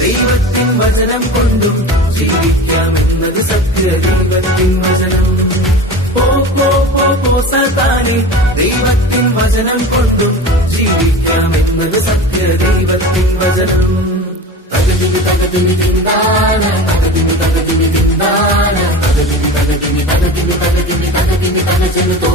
ദൈവത്തിൻ വചനം കൊണ്ടും ജീവിക്കാമെന്നത് സത്യ ദൈവത്തിൻ വചനം. സാത്താനെ ദൈവത്തിൻ വചനം കൊണ്ടും ജീവിക്കാമെന്നത് സത്യ ദൈവത്തിൻ വചനം. തകതിന് തകതിന് തിന്താന തകതിന് തകതിന് തിന്താന തകതിന് തകതിന് തകതിന് തകതിന് തകതിന് തകചെലുതോ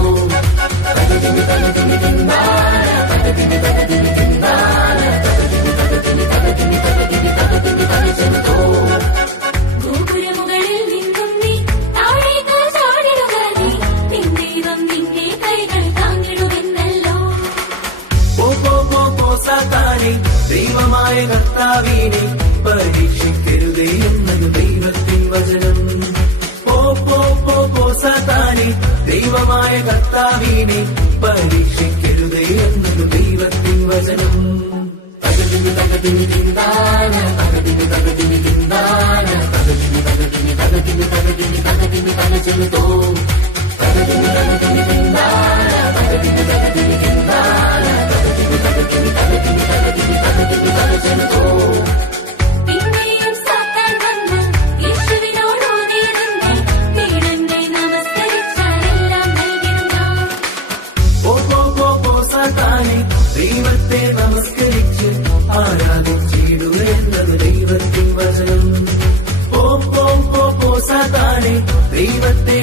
തകതിന് തകതിന് തിന്താന തകതിന് തകതിന് തിന്താന തകതിന് തകതിന് തകതിന് തകതിന് തകതിന് തകചെലുതോ. ഗോപുരമുകളിൽ നിന്നും നീ താഴേക്ക് ചാടിടുക, നീ നിൻ ദൈവം നിന്റെ കൈകൾ താങ്ങിടുമെന്നല്ലോ. സാത്താനെ ദൈവമായ കർത്താവിനെ പരീക്ഷിക്കരുതേ എന്നത് ദൈവത്തിൻ വചനം. സാത്താനെ ദൈവമായ കർത്താവിനെ പരീക്ഷിക്കരുതേ എന്നത് ദൈവത്തിൻ വചനം. തകതിന് തകതിന് തിന്താന തകതിന് തകതിന് തിന്താന തകതിന് തകതിന് തകതിന് തകതിന് തകതിന് തകചെലുതോ തകതിന് തകതിന് തിന്താന തകതിന് തകതിന് തിന്താന തകതിന് തകതിന് തകതിന് തകതിന് തകതിന് തകചെലുതോ. പിന്നെയും സാത്താൻ വന്ന് യേശുവിനോട് ഓതിയതെന്ത്? നീ നമസ്കരിച്ചാൽ എല്ലാം നൽകിടുന്ന. സാത്താനെ ദൈവത്തെ നമസ്കരിച്ച് ആരാധിച്ചിടുക എന്നത് ദൈവത്തിൻ വചനം. സാത്താനെ ദൈവത്തെ